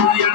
Thank you.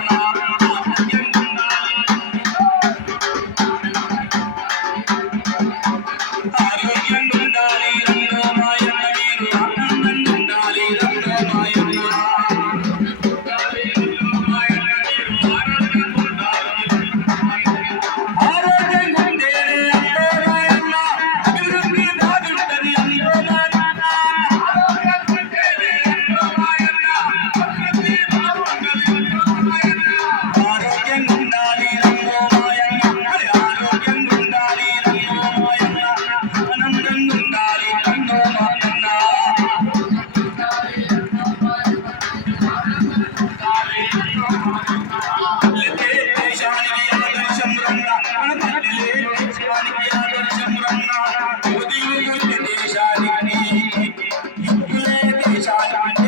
దేశానికి ఆదర్శం రన్నా ఉదయం దేశానికి ఇప్పుడే